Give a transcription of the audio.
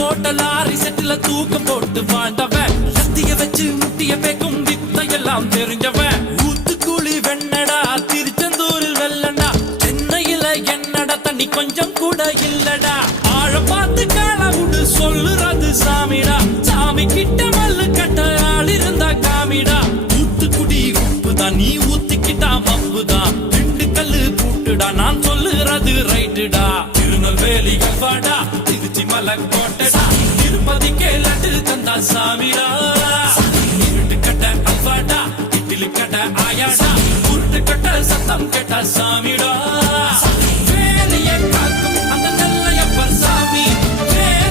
கோட்டை லாரி செட்டுல தூக்கம் போட்டு வாழ்ந்தவன் சத்திய வச்சு முட்டிய பேக்கும் வித்தையெல்லாம் தெரிஞ்சவன் ஊத்துக்குழி வெண்ணடா திருச்செந்தூரில் வெள்ளடா சென்னையில என்னடா தண்ணி கொஞ்சம் கூட இல்லடா ஆழ பார்த்து காலவுடு சொல்லுறது சாமிடா சாமி கிட்ட மல்லு கட்ட ஆள் இருந்தா காமிடா ஊத்துக்குடி உப்புதான் நீ ஊத்திக்கிட்டா மப்புதான் ரெண்டு கல்லு பூட்டுடா நான் சொல்லுறது ரைட்டுடா திருநெல்வேலி வாடா திருச்சி மலை கோட்டடா திருப்பதி கேளட்டு தந்தா சாமிடா